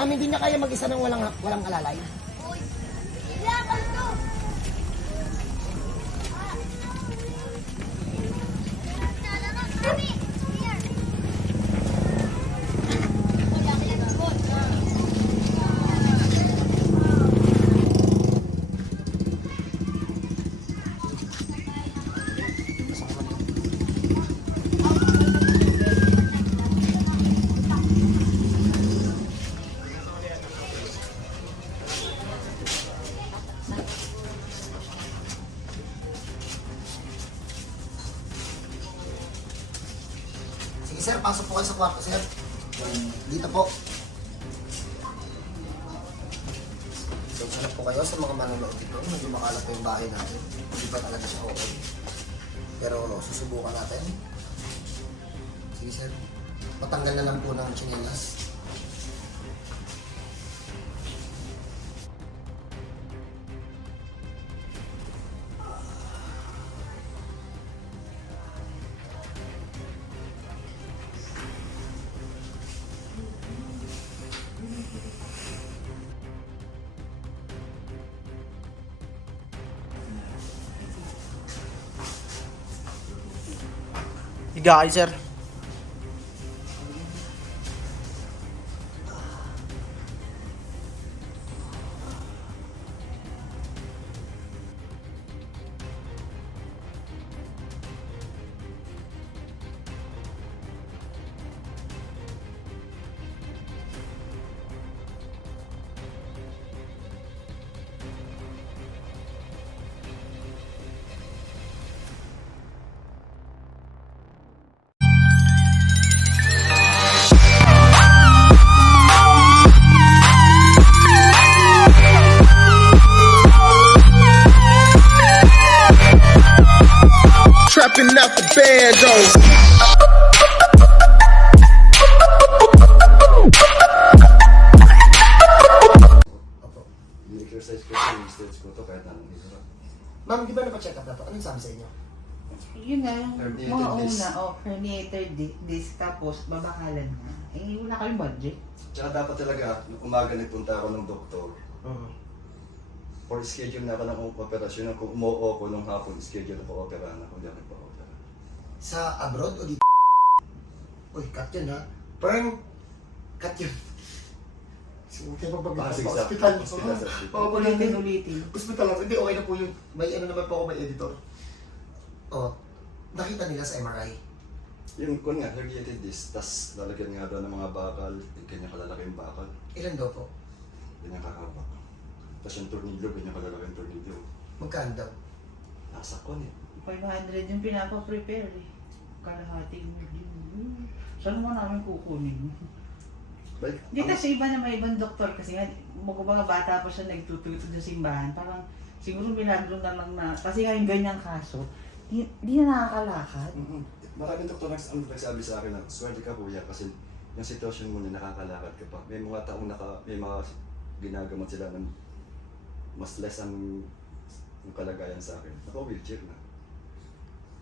Ma'am, hindi niya kaya mag-isa ng walang alalay. Sige sir, pasok po kayo sa kwarto sir. Dito po. Sanap po kayo sa mga manonood dito. Medyo makalat po yung bahay natin. Hindi pa talaga siya okay. Pero susubukan natin. Sige sir. Patanggal na lang po ng tsinelas. Higa kayo, sir. Trapping out the bandos. Opo. I-exercise ko sa stretch ko to kahit anong hirap. Ma'am, di ba napacheck up na to? Anong sabi sa inyo? Yun na, yung Herniated mga disc. una, herniated disc, tapos babakalan na. Eh, wala kayong budget. Tsaka dapat talaga, nung umaga nagpunta ako ng doktor, for schedule na ako ng operasyon. Kung umuo ako nung hapon, schedule ako operahan ako, hindi ako nagpa-opera. Sa abroad o dito? Uy, cut yun ha. Pern, cut yun. Subukin mo ba Sige, sa sa hospital? hospital, sa hospital. Oo, Ulitin. hospital lang. Hindi, okay na po yun. May ano naman po ako, may editor. Oh, nakita nila sa MRI. Yung kun nga, herniated disc, tas lalagyan nga daw ng mga bakal, ganyan kalalaki yung bakal, Ilan daw po? ganyan kakabak. Tapos yung tornilyo, ganyan kalalaki yung tornilyo. Magkano daw? Nasa kon eh. 500 yung pinapa-prepare eh. Kalahating million. Saan mo namin kukunin? Like, Hindi kasi iba na may ibang doktor kasi nga, mga bata pa siya nagtututo sa simbahan. Parang siguro milagro na lang na, kasi nga yung ganyang kaso, di na nakakalakad. Maraming doktor ang nagsabi sa akin na swerte ka kuya kasi yung sitwasyon mo na nakakalakad ka pa. May mga taong may mga ginagamot sila ng mas less ang kalagayan sa akin. Naka-wheelchair na.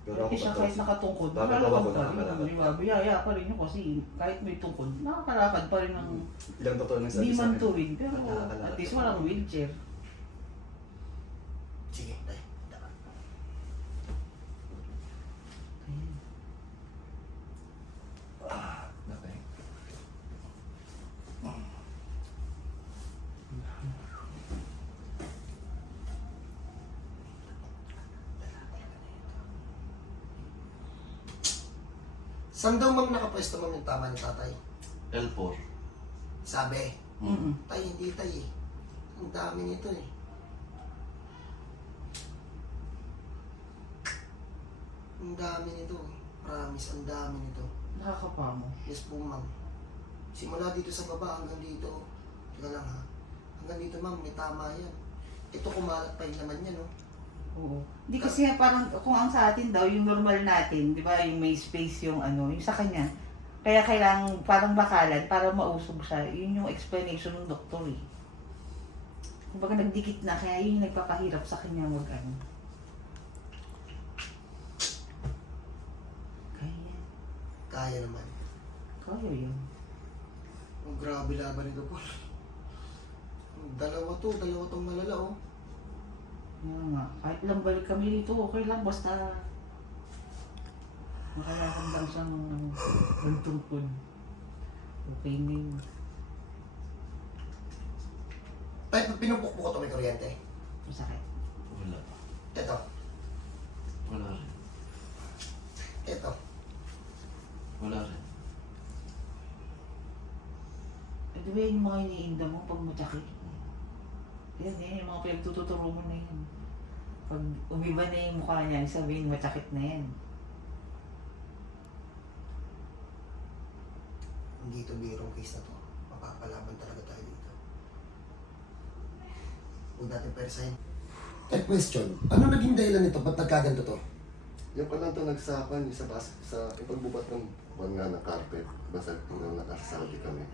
Pero Kasi siya kahit nakatungkod, Bakit ako pa rin. nakakalakad? Di ba? Biyaya pa rin yun kasi kahit may tungkod, nakakalakad pa rin ng Ilang doktor ang nagsabi hindi sa man akin. tuwid. Pero nakakalakad at least ka pa. walang wheelchair. Sige, tay. Dapat. Ayan. Okay. Saan daw ma'am nakapwesto ma'am yung tama ni tatay? L4. Sabi, Mm-mm. tay, hindi tay eh. Ang dami nito eh. Ang dami nito. Promise, ang dami nito. Nakakapamo. Yes po ma'am. Simula dito sa baba hanggang dito. Teka lang ha. Hanggang dito ma'am, may tama yan. Ito kumalat pa yung naman yan, no? Oo. Hindi kasi nga parang kung ang sa atin daw, yung normal natin, di ba, yung may space yung ano, yung sa kanya. Kaya kailangan parang bakalan para mausog siya. Yun yung explanation ng doktor eh. Kumbaga nagdikit na, kaya yun yung nagpapahirap sa kanya wag ano. Kaya, Kaya naman. kaya yun. Oh, grabe laban nito po. Dalawa tong malala oh. Yun nga, kahit lang balik kami dito, okay lang, basta makalakad lang siyang tungkod. Okay na yun. Tay, pag pinupukpuk ko ito may kuryente. Masakit. Wala. Ito. Wala rin. Ito. Wala rin. Eh, di ba yun yung mga iniinda mo pag matsakit? Yan yung mga pinagtututuro mo na yun. Pag umiba na yung mukha niya, sabihin matsakit na yan. Hindi ito birong case na to. Mapapalaban talaga tayo dito. Huwag natin persahin. Question. Ano naging dahilan nito? Ba't nagkaganto to? Yung pa lang ito nagsapan sa ipagbubat ng buwan nga ng carpet. Basta nung nakasasabi kami.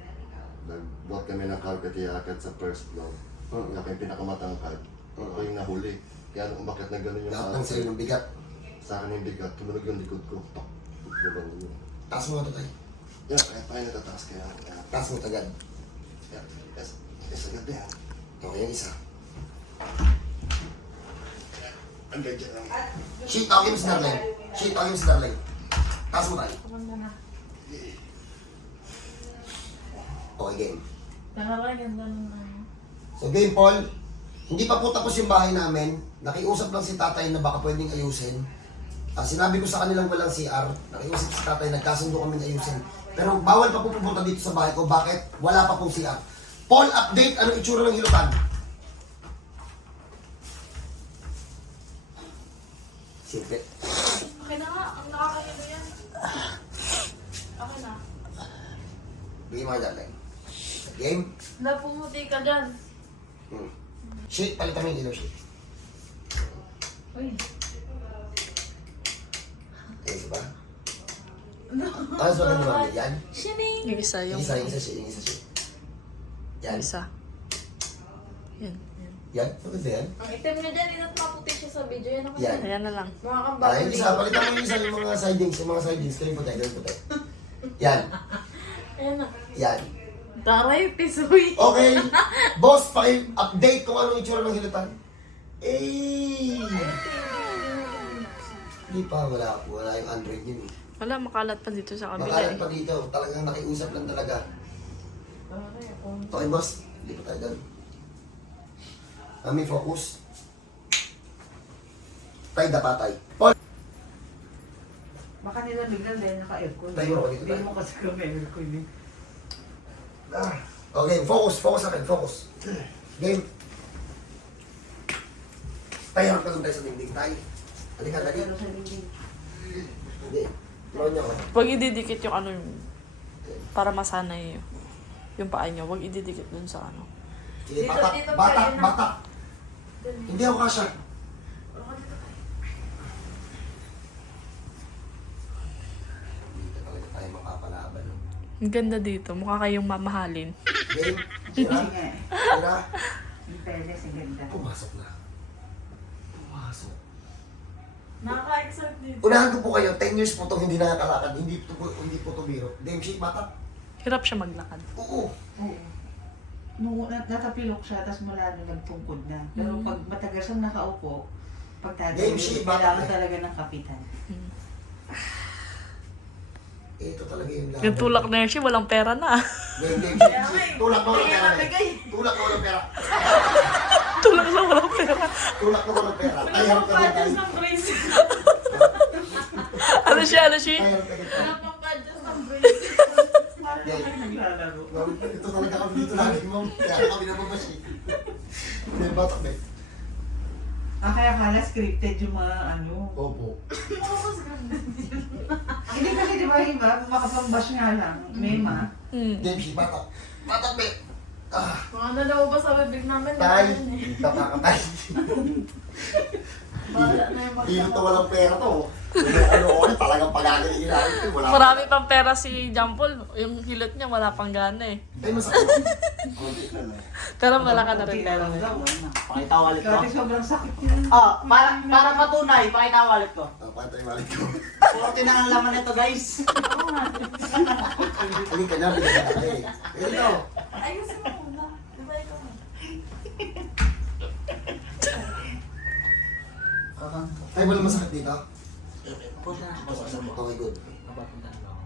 Nagbuhat kami ng carpet, iakit sa first floor. Kaya yung pinakamatangkad. Ako yung nahuli. Kaya nung umakit na gano'n yung Lahat ng sa'yo ng bigat. Sa akin yung bigat, tumunog yung likod ko. Tok! Diba yun? Taas mo nga ito tayo. Yan, kaya tayo natataas kaya. Taas mo tagad. Yan, yes, agad na yan. Okay, yung isa. Ang gadget lang. Shit, tawagin mo si Darlene. Shit, tawagin mo si Darlene. Taas mo tayo. Okay, game. Nakakaganda ng ano. So game, Paul. Hindi pa po tapos yung bahay namin. Nakiusap lang si tatay na baka pwedeng ayusin. Sinabi ko sa kanilang walang CR. Nakiusap si tatay, nagkasundo kami ayusin. Pero bawal pa po pupunta dito sa bahay ko. Bakit? Wala pa pong CR. Paul, update. Anong itsura ng hilutan? Simple. Okay na nga, ang nakakaganda yan. Okay na. Bigyan mo ka dyan, game. Napumuti ka dyan. Shit, palitan mo yung ilaw, shit. Uy, Ayun ba? Ano sa mga naman? Yan? Shining! Yung isa, Yung yung isa, yung isa, shit, yung isa, shit. Yan. isa. Yan, yan. Yan? Maganda yan? Ang itim niya dyan, ina't maputi siya sa video. Yan ako Yan. Ayan na lang. Mga kang Ah, yung bagong isa, palitan mo yung isa, yung mga sidings, kayo puti, kayo puti. Yan. Ayan na. Yan. Taray, pisoy. Okay. Boss, paki-update kung ano yung itsura ng hilutan. Eh. Hindi pa, wala yung Android yun eh. Wala, makalat pa dito sa kabila Makalat eh. pa dito, talagang nakiusap lang talaga. Taray, ako. Okay boss, hindi pa tayo doon. Kami focus. Tay, dapatay. Paul! baka nila biglang dahil naka-aircon. Tayo ako dito, Hindi tayo. mo kasi kung aircon eh. Okay, focus sa akin, focus. Game. Tayo, harap ka lang tayo sa dingding, tayo. Halika, dali. Pero sa dingding. Hindi. Lawan niyo ako. Huwag ididikit yung ano yung para masanay yung paa nyo. Huwag ididikit dun sa ano. Sige, Dito, batak, dito, batak, pwede na. batak. Hindi ako kasha. Dito talaga tayo makapalaban. no? Ang ganda dito. Mukha kayong mamahalin. Game, Sige tira, nga. tira. Yung peles, ang ganda. Pumasok na. Pumasok. Nakaka-excite dito. Unahan ko po kayo, 10 years po itong hindi nakakalakad, hindi po to biro. Game shake, batak. Hirap siya maglakad. Oo. Oo. Nung natapilok siya, tapos mula na nagtungkod na. Pero pag matagal siyang nakaupo, pag Game sheet, kailangan bakit? talaga ng kapitan. Ito talaga yung laban. Yung tulak na siya, walang pera na. Game shake. Tulak na walang pera. Tulak na walang pera. Tulak na walang pera. Tulak na walang pera. Ay, harap ka din tayo. ng brace. Ano siya? Ay, harap ka din tayo. Wala pang padyas ng brace. Parang Yeah. kayo naglalaro. Ito talaga kami dito lagi, ma'am. Kaya kami nababas eh. Hindi, batak na eh. Kaya kala scripted yung mga ano. Opo. Hindi kasi di ba iba, makapang-bash nga lang. Mema. Game shake, batak. Batak, be. Ah, Mga nalaw ba sa bibig namin? tay. Yan eh. Dito ka tay. Bahala na yung Dito to walang pera to. Ano, talagang pagagaling namin to. Wala. Marami pang pera si John Paul. Yung hilot niya wala pang gana eh. Ay, masakit. Konti na lang. Pero wala ka na rin pera. Pakita wallet ko. Kasi sobrang sakit yun. Oh, para patunay, pakita wallet ko. Patay malit ko. 40 na ang laman nito, guys. Hindi ka na, binigyan ka tayo eh. Ito. Ayusin mo muna. Diba ikaw mo? Tay, wala masakit dito? Punta na ako. Okay, good. Papunta na ako.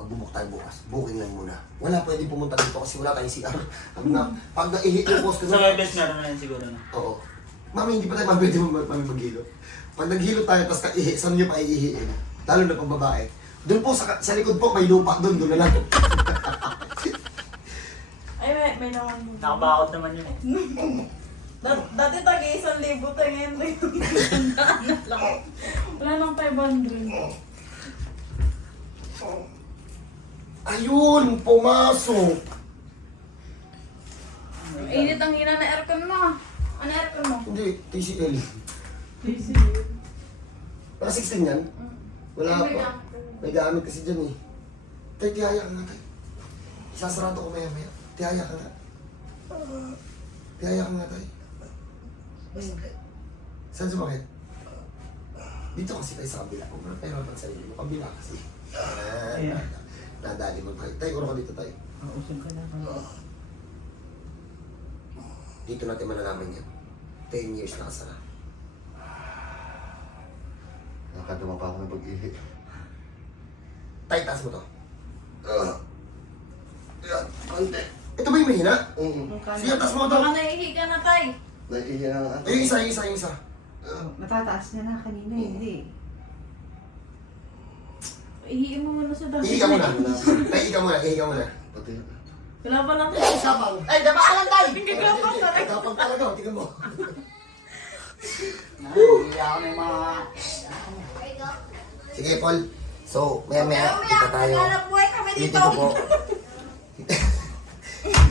Magbubuk tayo bukas. Booking lang muna. Wala pwede pumunta dito kasi wala tayong CR. Pag naihi yung post Sa Webes meron na yun siguro na. Oo. Mami, hindi pa tayo mabili maghilo. Pag naghilo tayo, tapos kaihi, saan nyo pa iihiin? Lalo na pag babae. Doon po, sa likod po, may lupa doon na lang. Ay, may naman mo. Nakabakot naman yun. Dati tag-1,000 tayo ngayon. May tandaan na lang. Wala nang 500. Ayun, pumasok. Init ang hina na aircon mo. Ano aircon mo? Hindi, TCL. Wala 16 yan? Wala pa. May gamit kasi dyan eh. Tay, tiyaya ka nga tay. Isasarado ko maya maya. Tiyaya ka nga. Tiyaya ka nga tay. Saan sumakit? Dito kasi tayo sa kabila. Kung pero pag sarili mo, kabila kasi. Nadali mo tayo. Tay, uro ka dito tayo. Usog ka na. Dito natin malalaman yan. 10 years nakasara. Nakaduma pa ako ng pag-ihi. Tay, taas mo to. Yan, konti. Ito ba yung mahina? Sige, taas mo to. Baka naihi ka na, tay. Naiihi na ako. Ay, yung isa. Matataas niya na kanina, hindi. Ihiin mo muna sa dami. Ihi ka muna. Tay, ihi ka muna. Pati. Wala pa lang. Ay, sabang. Ay, dama ka lang tayo! Gagapang na rin. Tapang talaga, tingnan mo. Hindi ako na yung mga... Sige, Paul. So, maya-maya, kita tayo. Buhay kami Ulitin dito. ko po.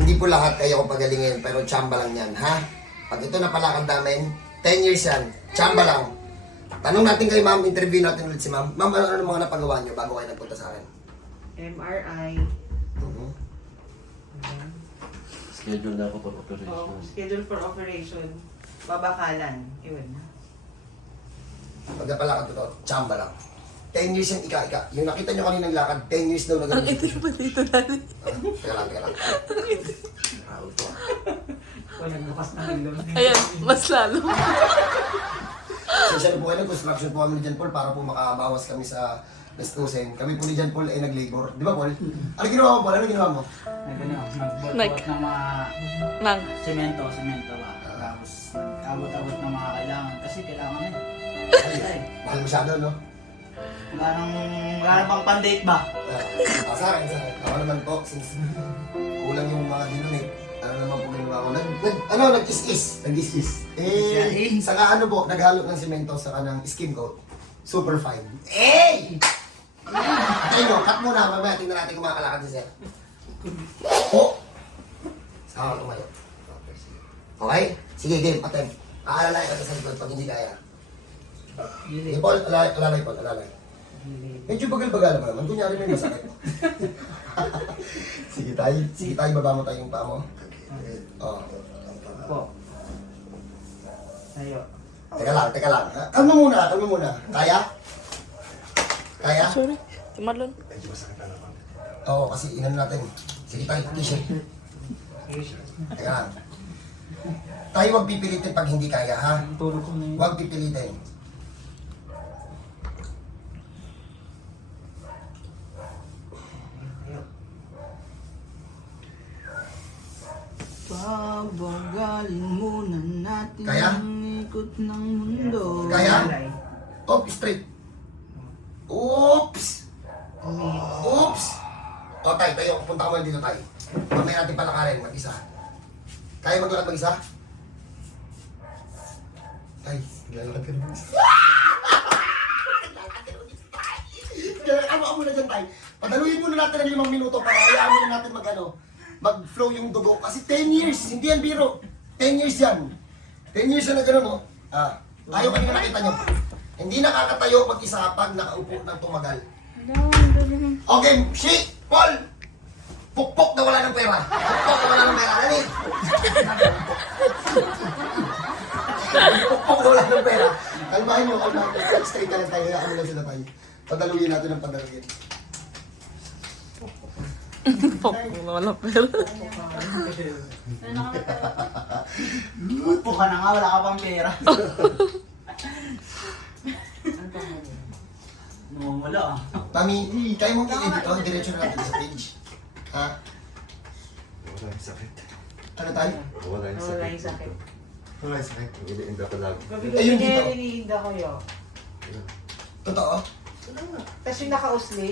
Hindi po lahat kayo ko pagalingin, pero tsamba lang yan, ha? Pag ito napalakad namin, 10 years yan, tsamba lang. Tanong natin kay ma'am, interview natin ulit si ma'am. Ma'am, ano mga napagawa niyo bago kayo nagpunta sa akin? MRI. Schedule na ako for operation. Schedule for operation. Babakalan. Iwan na. Pag napalakad ko to, tsamba lang. 10 years yan, ika-ika. Yung nakita nyo kaninang lakad, 10 years daw na ganun. Ang ito naman dito natin. Teka lang. Proud ko. Walang lakas na ilong. Ayan, mas lalo. Social po kayo, construction po kami ni John Paul para po makabawas kami sa gastusin. Kami po ni John Paul ay nag-labor. Di ba, Paul? Ano ginawa mo, Paul? Ano ginawa mo? Nagbuot ng mga Nang. semento ba? Tapos abot-abot ng mga kailangan. Kasi kailangan yun. Ay, mahal masyado, no? Wala nang pang pandate ba? Sa akin. Ako naman po, since kulang yung mga dinonate, ano naman po ginawa ko? Nag-is-is. Saka ano po, naghalo ng semento saka ng skin coat. Super fine. Ayun, cut muna. Mamaya tingnan natin kung makakalakad si Sir. Saka tumayo. Okay? Sige, game. Attempt. Aalalay ka sa likod pag hindi kaya. Sige, Paul. Alalay, Paul. Alalay. Medyo bagal-bagal pa naman. Kunyari may masakit. Sige tayo. Baba mo tayo yung paa mo. Oh. Po. Tayo. Teka lang. Kalma muna. Kaya? Sorry. Tumalon. Oo, kasi inan natin. Sige tayo, t-shirt. Teka lang. Tayo huwag pipilitin pag hindi kaya, ha? Tulog ko na yun. Huwag pipilitin. Pabagalin muna natin Kaya? ang ikot ng mundo. Kaya? Oops, straight. Oops! O, tayo. Punta ka muna dito, tayo. Mamaya natin palakarin, mag-isa. Kaya maglakad mag-isa? Tay, naglalakad ka na mag-isa. Kama ka muna dyan, tay. Padaluhin muna natin ng 5 minuto para hayaan muna natin mag-flow yung dugo. Kasi 10 years, hindi yan biro. 10 years yan. 10 years yan na gano'n, no? Tayo kanina nakita nyo. Hindi nakakatayo mag-isa pag nakaupo ng tumagal. Okay, shit! Paul! Pukpok na wala ng pera. Dali! Pukpok na wala ng pera. Kalmahin nyo. Straight na lang tayo. Hayaan mo lang sila tayo. Padaluyin natin ang padaluyin. Wala pera. Ano ka na pera? Upo ka na nga, wala ka pang pera. Namumula ah. Mami, kaya mong i-edit to, diretso na natin sa page. Ha? Wala yung sakit. Ano tayo? Wala yung Wala sakit. yung sakit. Wala yung sakit. Iniinda ko lagi. Ayun dito. Iniinda ko yun. Totoo? Tapos yung naka-usli,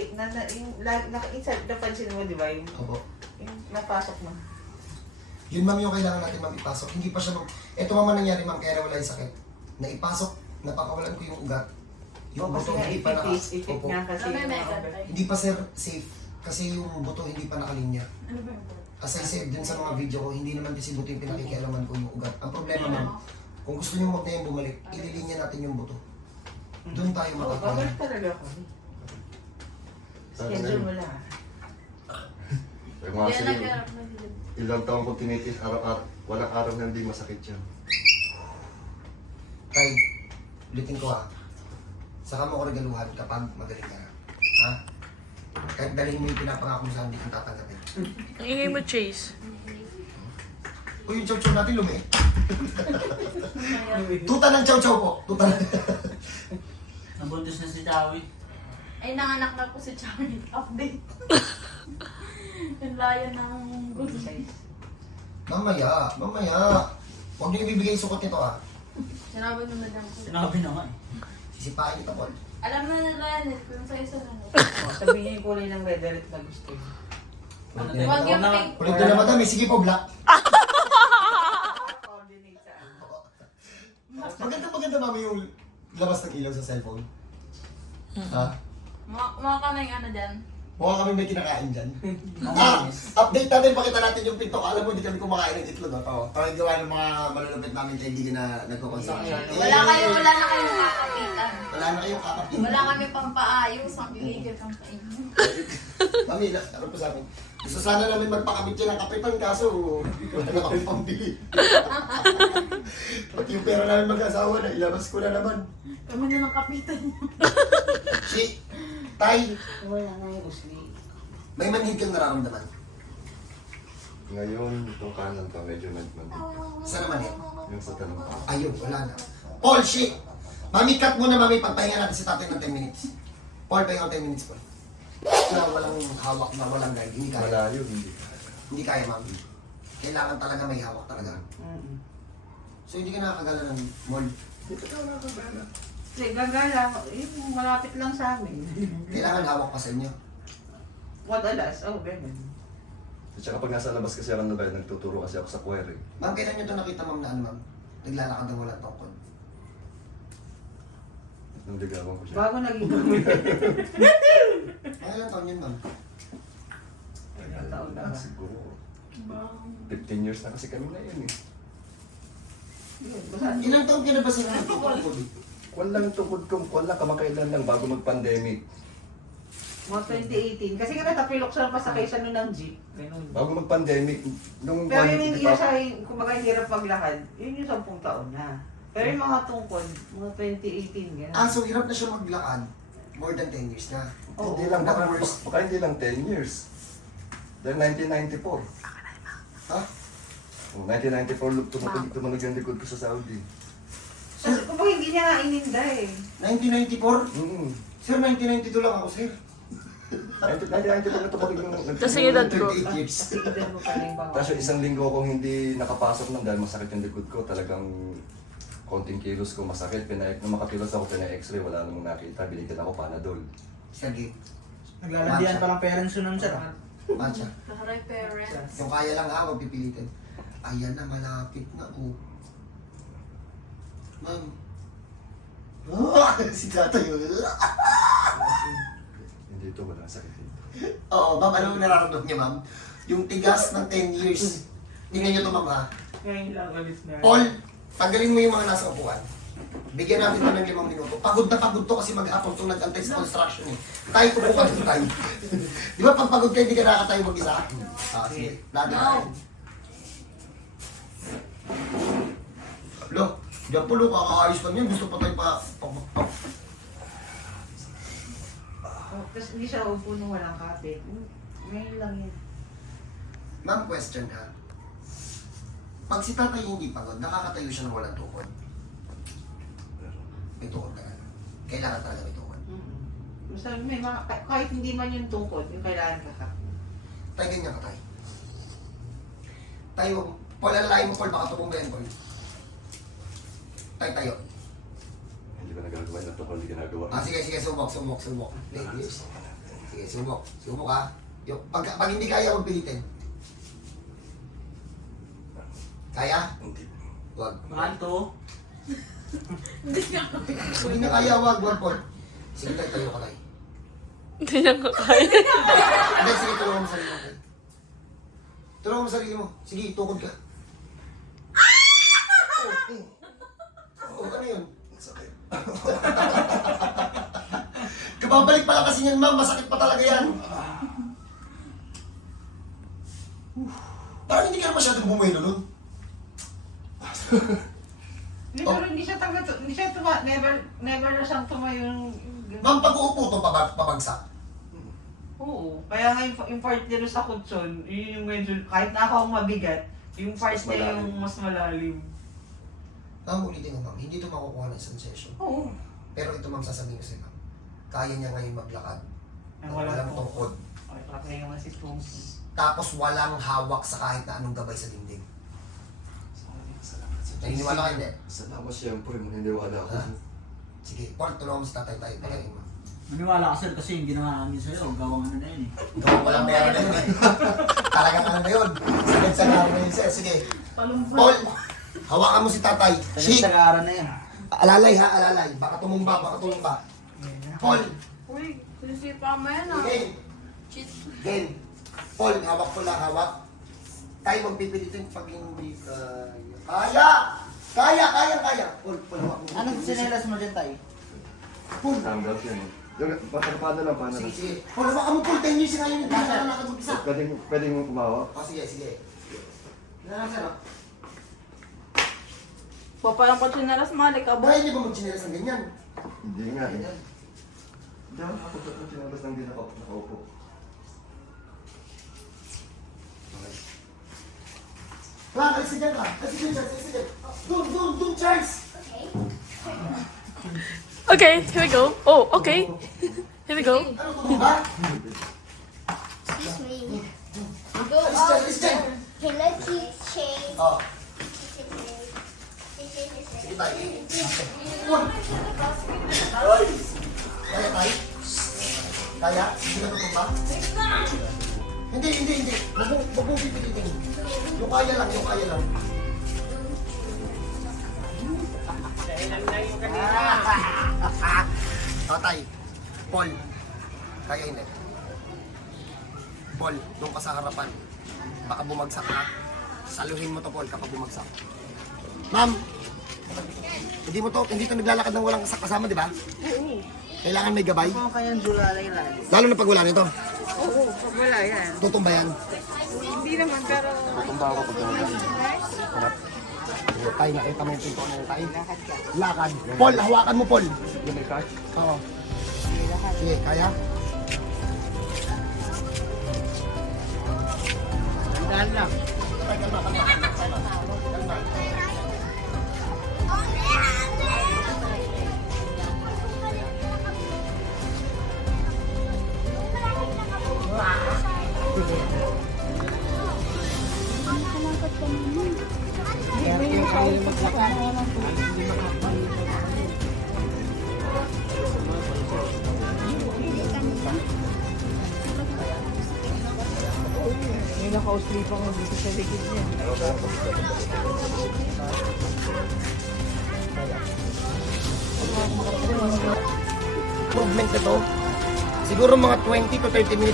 napansin mo, di ba? Opo. Yung napasok mo. Yun ma'am yung kailangan natin ma'am ipasok. Hindi pa siya ito ma'am nangyari ma'am kaya wala yung sakit. Naipasok, napakawalan ko yung ugat. Yung Kasi buto nga hindi pa ipit Opo. nga kasi. Ano yung may mga- mega? Hindi pa sir safe. Kasi yung buto hindi pa nakalinya. Ano ba yung As I said dun sa mga video ko, hindi naman kasi buto yung pinakikialaman ko yung ugat. Ang problema ma'am, kung gusto niyo huwag na yung bumalik, ililinya natin yung buto. Doon tayo Oo, makakaya. babalik talaga ako. Schedule mo lang. Pero mga Hindi sige, na nagharap na dito. ilang taon ko tinitis, araw-araw, walang araw na hindi masakit yan. Tay, ulitin ko saka mo ko regaluhan kapag magaling ka na. Ha? Kahit dalhin mo yung pinapangako mo sa hindi kong tatanggapin. Ang ingay mo, Chase. Uy, yung chow-chow natin lumi. Tuta ng chow-chow po. Tuta ng... Nabuntis na si Chawi. Ay, nanganak na po si Charlie. Update. Yung layo ng good size. Mamaya. Huwag niyo ibibigay yung sukot nito Sinabi ni Madam ko. Sinabi na nga eh. Sisipain kita po. Alam na nila yan eh, kung sa'yo sa ano. Sabihin niya yung kulay ng weatherette na gusto niya. Ano Huwag Huwag yung na- pink. Ulit na madam, sige po, black. Coordinate sa ano. Maganda mami yung labas ng ilaw sa cellphone. Ha? Mga kamay ano dyan. Mukha kami may kinakain dyan. Update natin, pakita natin yung pinto. Alam mo, hindi kami kumakain ng itlog. Ito yung gawa ng mga malulupit namin kaibigan na nagko-construction. Wala na kayong kakapitan. Wala na kayong kakapit. Wala kami pampaayos. Ang illegal kang kainin. Mami, ano po sa akin? Gusto sana namin magpakabit yan ng kapitan, kaso wala na kami pambili. Pati yung pera namin mag-asawa na, ilabas ko na naman. Kami na ng kapitan niyo. Si, Tay, Wala nga yung usli. may manhid kang nararamdaman. Ngayon, itong kanan pa, medyo nagmandi. Saan naman yan? Yung sa tanong pa. Ayun, wala na. Paul, shit! Mami, cut muna mami, pagpahinga natin si tatay ng 10 minutes. Paul, pahinga ng 10 minutes, Paul. Na walang hawak na walang guide, hindi kaya. Malayo, hindi. Hindi kaya, mami. Kailangan talaga may hawak talaga. So, hindi ka nakakagala ng mall. Kasi gagala, yung malapit lang sa amin. Kailangan hawak pa sa inyo. Madalas, ganun. At saka pag nasa labas kasi ako nagtuturo kasi ako sa choir eh. Ma'am, kailan nyo ito nakita, ma'am, na ano, ma'am? Naglalakad na walang tungkod. Nung ligawan ko siya. Bago naging kami. Ay, ilang taon yun, ma'am? Ilang taon na ba? Siguro. 15 years na kasi kami na yun eh. Ilang taon ka na ba sa tungkod? Kwan lang tukod ko, kwan lang kamakailan lang bago mag-pandemic. Mga 2018. Kasi nga natapilok siya pa sakay siya nun ng jeep. Ganun. Bago mag-pandemic, nung Pero yung di hindi ba- na siya, kumbaga hirap paglakad, yun yung 10 taon na. Pero yung mga tungkol, mga 2018, gano'n. Ah, so hirap na siya maglakad. More than 10 years na. Hindi lang, baka hindi lang 10 years. Dahil 1994. Ha? Oh, 1994, tumunog yung likod ko sa Saudi. Kasi kumbaga hindi niya nga ininda eh. 1994? Mm. Sir, 1992 lang ako, sir. 1994 na tumunog yung... Kasi yung edad ko. 38 years. Kasi edad mo pa rin ba? Tapos yung isang linggo kong hindi nakapasok nun dahil masakit yung likod ko. Talagang konting kilos ko masakit. Nung makakilos ako, pina-x-ray, wala namang nakita. Binigyan ako Panadol. Sige. Naglalandian pa lang parents yun nun sir. Mancha. Nakaray parents. Yung kaya lang ha, magpipilitin. Ayan na, malapit na, oh. Ma'am. Si tatay, oh. Hindi ito, walang sakit dito. Oo, ma'am, ano yung nararamdaman niya, ma'am? Yung tigas ng 10 years. Tingnan niyo to, ma'am, ha? Ngayon lang ulit na. Paul, tanggalin mo yung mga nasa upuan. Bigyan natin mo ng 5 minuto. Pagod na pagod to kasi maghapon itong nag-antay sa construction eh. Tayo, upo ka dito tayo. Di ba pag pagod kayo, hindi ka nakakatayo mag-isa? Ah, sige. Lagi tayo. Lo, diyan po, lo, kakaayos lang yan. Gusto pa tayo pa... Tapos hindi siya upo nung walang kapit. Ngayon lang yan. Ma'am, question ha. Pag si tatay hindi pagod, nakakatayo siya ng walang tukod. May tukod ka na. Kailangan talaga may tukod. Sabi, may mga, kahit hindi man yung tungkod, yung kailangan ka. Tay, ganyan ka, tay. Tayo, Paul, alalahin mo, Paul, baka tumumba yan, Paul. Tay, tayo. Hindi ko nagagawa na ito kung hindi ginagawa. Sige, subok. Please. Sige, subok ha. Yung, pag hindi kaya, huwag pilitin. Kaya? Hindi. Huwag. Mahal to. Kung hindi na kaya, huwag, Paul. Sige, tay, tayo ka, tay. Hindi niya kaya. Hindi, sige, tulungan mo sarili mo, tay. Tulungan mo sarili mo. Sige, tukod ka. Ano yun? Sakit. Kababalik pala kasi yan, ma'am. Masakit pa talaga yan. Parang hindi ka na masyadong bumuelo nun. Pero hindi siya never na siyang tumayo. Ma'am, pag uupo to, pabagsak. Oo. Kaya nga yung part nila sa kutson, yun yung medyo, kahit na ako ang mabigat, yung part Mas niya malalim. yung mas malalim. Ma'am, ulitin ko, ma'am. Hindi to makukuha ng isang session. Oo. Pero ito, ma'am, sasabihin ko sa'yo, ma'am. Kaya niya ngayon maglakad. Ang Nang walang tungkod. tungkod. Ay, patay naman si Chunky. Tapos walang hawak sa kahit na anong gabay sa dingding. Naniniwala ka hindi? Salamat siyempre, maniniwala ako. Ha? Sige, Paul, tulungan mo si tatay tayo. Pagaling mo. Maniwala ka sir kasi yung ginawa namin sa'yo, gawang ano na yun eh. Gawang walang pera na yun. Talagang ano na yun. Sagad sa gawin na yun, sir. Sige. Paul, hawakan mo si tatay. Shake. Sa na yan. Alalay ha, alalay. Baka tumumba. Paul, Uy, sisipa mo yan ah. Gen. Gen. Paul, hawak ko lang, hawak. Tayo magpipilitin pag hindi kaya. Kaya. Paul, hawak mo. Anong sinelas mo dyan tayo? Paul. Hanggang yan eh. Yung, paano lang. Sige. Paul, hawakan mo, Paul. 10 years na ngayon. Hindi ka na nakakad mag-isa. Pwedeng mo kumawa. Sige. Yan, sir. Papalang ko sinaras malik ka Bakit hindi ba mag-chinelas ng ganyan? Hindi nga eh. Hindi ako nakapagod sinabas lang din ako. Nakaupo. Wala, alis ka dyan ka. Alis ka dyan. Doon, Charles. Okay, here we go. Oh, okay. Here we go. Ano to ba? Excuse me. Go Alis dyan. Okay, let's change. Oh, sige tayo. Paul. Kaya tayo? Kaya? Hindi ka tutumba? Hindi. Wag mong pipilitin. Yung kaya lang. Tatay, Paul, kaya hindi. Paul, doon ka sa harapan. Baka bumagsak ka. Saluhin mo to, Paul, kapag bumagsak. Ma'am, hindi to naglalakad ng walang kasama, di ba? Oo. Kailangan may gabay. Kung kayang julalay lang. Lalo na pag wala nito. Oo, pag wala yan. Tutumba yan. Hindi naman, pero... Tay, nakita mo yung pinto mo, tay. Lakad. Paul, hawakan mo, Paul. Oo. Sige, kaya? Dahan lang. Kalma. May naka-sleep ako dito sa likid niya. Improvement na to. Siguro mga 20 to 30 minutes